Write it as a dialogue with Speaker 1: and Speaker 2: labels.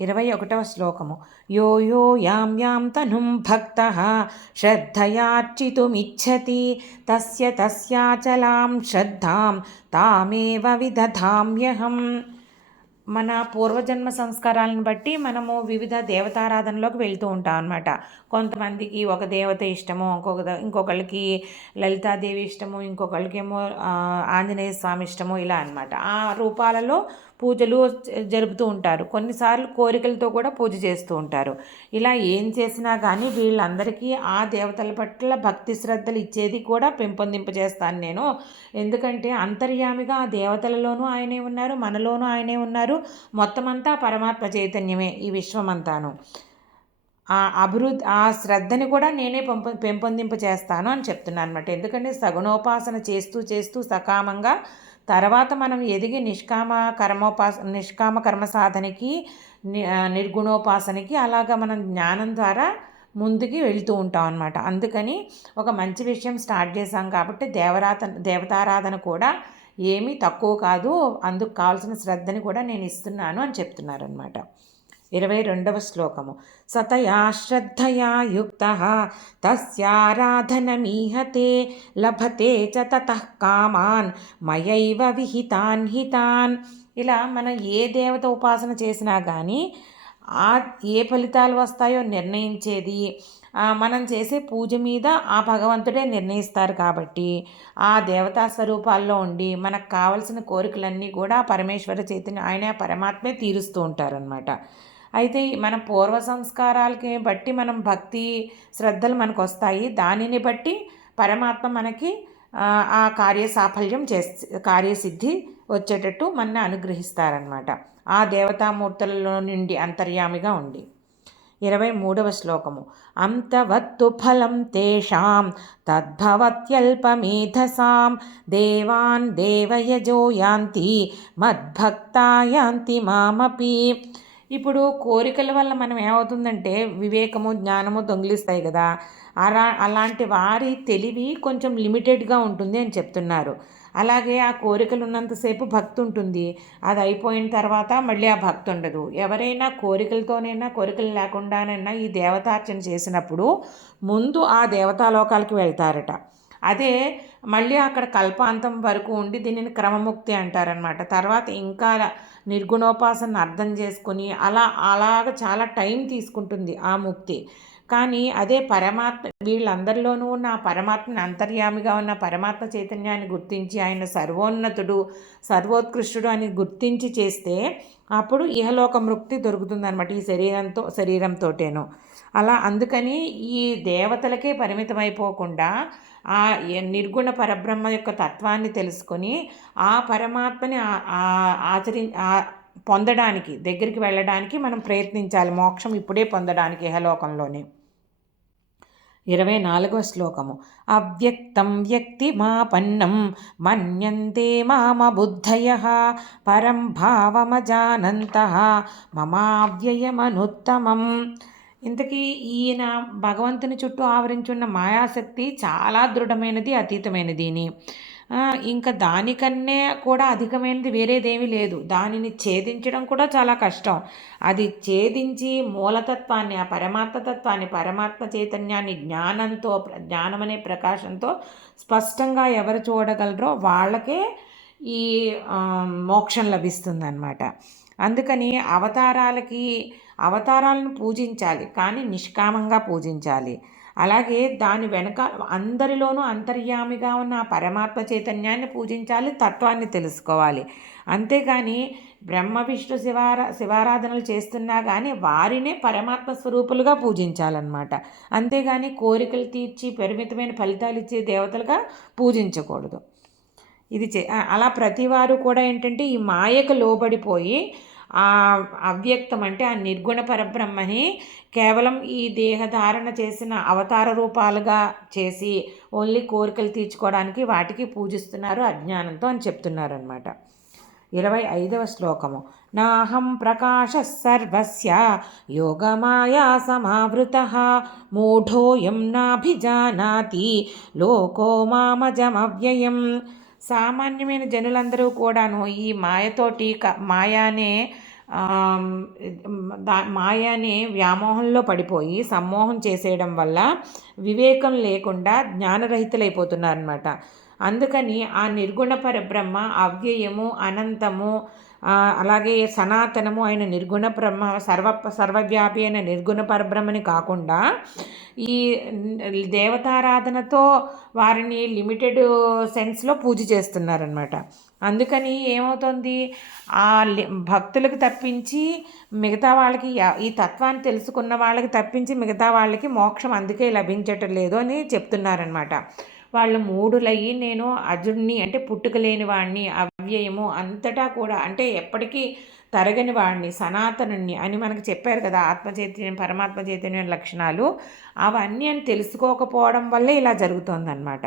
Speaker 1: ఇరవై ఒకటవ శ్లోకము. యో యో యాం యాం తనుం భక్త శ్రద్ధయార్చితుమిచ్చతి తస్య తస్యాచలాం శ్రద్ధాం తామేవ విదధామ్యహం. మన పూర్వజన్మ సంస్కారాలను బట్టి మనము వివిధ దేవతారాధనలోకి వెళ్తూ ఉంటాం అనమాట కొంతమందికి ఒక దేవత ఇష్టము ఇంకొక ద- ఇంకొకళ్ళకి లలితాదేవి ఇష్టము ఇంకొకళ్ళకేమో ఆంజనేయ స్వామి ఇష్టము ఇలా అనమాట ఆ రూపాలలో పూజలు జ- జరుపుతూ ఉంటారు. కొన్నిసార్లు కోరికలతో కూడా పూజ చేస్తూ ఉంటారు. ఇలా ఏం చేసినా కానీ వీళ్ళందరికీ ఆ దేవతల పట్ల భక్తి శ్రద్ధలు ఇచ్చేది కూడా పెంపొందింపజేస్తాను నేను. ఎందుకంటే అంతర్యామిగా ఆ దేవతలలోనూ ఆయనే ఉన్నారు మనలోనూ ఆయనే ఉన్నారు. మొత్తం అంతా పరమాత్మ చైతన్యమే ఈ విశ్వమంతాను. ఆ అభివృద్ధి ఆ శ్రద్ధని కూడా నేనే పెంపొ పెంపొందింప చేస్తాను అని చెప్తున్నాను అనమాట ఎందుకంటే సగుణోపాసన చేస్తూ చేస్తూ సకామంగా తర్వాత మనం ఎదిగి నిష్కామ కర్మోపాస నిష్కామ కర్మ సాధనకి నిర్గుణోపాసనకి అలాగా మనం జ్ఞానం ద్వారా ముందుకి వెళుతూ ఉంటాం అనమాట అందుకని ఒక మంచి విషయం స్టార్ట్ చేశాం కాబట్టి దేవరాత దేవతారాధన కూడా ఏమీ తక్కువ కాదు. అందుకు కావాల్సిన శ్రద్ధని కూడా నేను ఇస్తున్నాను అని చెప్తున్నారనమాట ఇరవై రెండవ శ్లోకము. సతయా శ్రద్ధయా యుక్త తస్యారాధనమీహతే లభతే చ తత కామాన్ మయైవ విహితాన్ హితాన్. ఇలా మనం ఏ దేవత ఉపాసన చేసినా కానీ ఆ ఏ ఫలితాలు వస్తాయో నిర్ణయించేది మనం చేసే పూజ మీద ఆ భగవంతుడే నిర్ణయిస్తారు కాబట్టి ఆ దేవతా స్వరూపాల్లో ఉండి మనకు కావలసిన కోరికలన్నీ కూడా పరమేశ్వర చైతన్య ఆయన పరమాత్మే తీరుస్తూ ఉంటారనమాట అయితే మన పూర్వ సంస్కారాలకి బట్టి మనం భక్తి శ్రద్ధలు మనకు వస్తాయి దానిని బట్టి పరమాత్మ మనకి ఆ, కార్య సాఫల్యం చే కార్యసిద్ధి వచ్చేటట్టు మన అనుగ్రహిస్తారనమాట ఆ దేవతామూర్తులలో నుండి అంతర్యామిగా ఉండి. ఇరవై మూడవ శ్లోకము. అంతవత్తు ఫలం తేషాం తద్భవత్యల్పమేధసాం దేవాన్ దేవయజో యాంతి మద్భక్తా యాంతి మామపి. ఇప్పుడు కోరికల వల్ల మనం ఏమవుతుందంటే వివేకము జ్ఞానము దొంగిలిస్తాయి కదా. అలా అలాంటి వారి తెలివి కొంచెం లిమిటెడ్గా ఉంటుంది అని చెప్తున్నారు. అలాగే ఆ కోరికలు ఉన్నంతసేపు భక్తి ఉంటుంది. అది అయిపోయిన తర్వాత మళ్ళీ ఆ భక్తి ఉండదు. ఎవరైనా కోరికలతోనైనా కోరికలు లేకుండానైనా ఈ దేవతార్చన చేసినప్పుడు ముందు ఆ దేవతాలోకాలకి వెళ్తారట. అదే మళ్ళీ అక్కడ కల్పాంతం వరకు ఉండి దీనిని క్రమముక్తి అంటారనమాట తర్వాత ఇంకా నిర్గుణోపాసన అర్థం చేసుకుని అలా అలాగ చాలా టైం తీసుకుంటుంది ఆ ముక్తి. కానీ అదే పరమాత్మ వీళ్ళందరిలోనూ ఉన్న ఆ పరమాత్మని అంతర్యామిగా ఉన్న పరమాత్మ చైతన్యాన్ని గుర్తించి ఆయన సర్వోన్నతుడు సర్వోత్కృష్టుడు అని గుర్తించి చేస్తే అప్పుడు ఇహలోక మృక్తి దొరుకుతుందన్నమాట ఈ శరీరంతో శరీరంతోటేను. అలా అందుకని ఈ దేవతలకే పరిమితమైపోకుండా ఆ నిర్గుణ పరబ్రహ్మ యొక్క తత్వాన్ని తెలుసుకొని ఆ పరమాత్మని ఆచరి పొందడానికి దగ్గరికి వెళ్ళడానికి మనం ప్రయత్నించాలి. మోక్షం ఇప్పుడే పొందడానికి ఇహలోకంలోనే. ఇరవై నాలుగవ శ్లోకము. అవ్యక్తం వ్యక్తిమాపన్నం మన్యంతే మామ బుద్ధయ పరం భావమజానంత మమావ్యయమనుత్తమం. ఇంతకీ ఈయన భగవంతుని చుట్టూ ఆవరించున్న మాయాశక్తి చాలా దృఢమైనది అతీతమైనది ఇంకా దానికన్నే కూడా అధికమైనది వేరేదేమీ లేదు. దానిని ఛేదించడం కూడా చాలా కష్టం. అది ఛేదించి మూలతత్వాన్ని ఆ పరమాత్మ తత్వాన్ని పరమాత్మ చైతన్యాన్ని జ్ఞానంతో ప్ర- జ్ఞానం అనే ప్రకాశంతో స్పష్టంగా ఎవరు చూడగలరో వాళ్ళకే ఈ మోక్షం లభిస్తుందన్నమాట. అందుకని అవతారాలకి అవతారాలను పూజించాలి కానీ నిష్కామంగా పూజించాలి. అలాగే దాని వెనక అందరిలోనూ అంతర్యామిగా ఉన్న పరమాత్మ చైతన్యాన్ని పూజించాలి తత్వాన్ని తెలుసుకోవాలి. అంతేగాని బ్రహ్మ విష్ణు శివారా శివారాధనలు చేస్తున్నా కానీ వారినే పరమాత్మ స్వరూపులుగా పూజించాలన్నమాట. అంతేగాని కోరికలు తీర్చి పరిమితమైన ఫలితాలు ఇచ్చే దేవతలుగా పూజించకూడదు. ఇది చే అలా ప్రతివారు కూడా ఏంటంటే ఈ మాయకు లోబడిపోయి ఆ అవ్యక్తం అంటే ఆ నిర్గుణ పరబ్రహ్మని కేవలం ఈ దేహధారణ చేసిన అవతార రూపాలుగా చేసి ఓన్లీ కోరికలు తీర్చుకోవడానికి వాటికి పూజిస్తున్నారు అజ్ఞానంతో అని చెప్తున్నారు అనమాట ఇరవై ఐదవ శ్లోకము. నాహం ప్రకాశ సర్వస్య యోగమాయా సమావృత మూఢోయం నాభిజానాతి లోకో మామజమవ్యయం. సామాన్యమైన జనులందరూ కూడాను ఈ మాయతోటి క మాయానే దా మాయానే వ్యామోహంలో పడిపోయి సమ్మోహం చేసేయడం వల్ల వివేకం లేకుండా జ్ఞానరహితులైపోతున్నారనమాట అందుకని ఆ నిర్గుణ పరబ్రహ్మ అవ్యయము అనంతము అలాగే సనాతనము అయిన నిర్గుణ బ్రహ్మ సర్వ సర్వవ్యాపి అయిన నిర్గుణ పరబ్రహ్మని కాకుండా ఈ దేవతారాధనతో వారిని లిమిటెడ్ సెన్స్లో పూజ చేస్తున్నారనమాట అందుకని ఏమవుతుంది? ఆ భక్తులకు తప్పించి మిగతా వాళ్ళకి ఈ తత్వాన్ని తెలుసుకున్న వాళ్ళకి తప్పించి మిగతా వాళ్ళకి మోక్షం అందుకే లభించటం లేదు అని చెప్తున్నారనమాట వాళ్ళు మూడులయ్యి నేను అజుడిని అంటే పుట్టుక లేని వాడిని అవ్యయము అంతటా కూడా అంటే ఎప్పటికీ తరగని వాడిని సనాతనుణ్ణి అని మనకు చెప్పారు కదా ఆత్మ చైతన్యం పరమాత్మ చైతన్యం లక్షణాలు. అవన్నీ అని తెలుసుకోకపోవడం వల్లే ఇలా జరుగుతోందన్నమాట.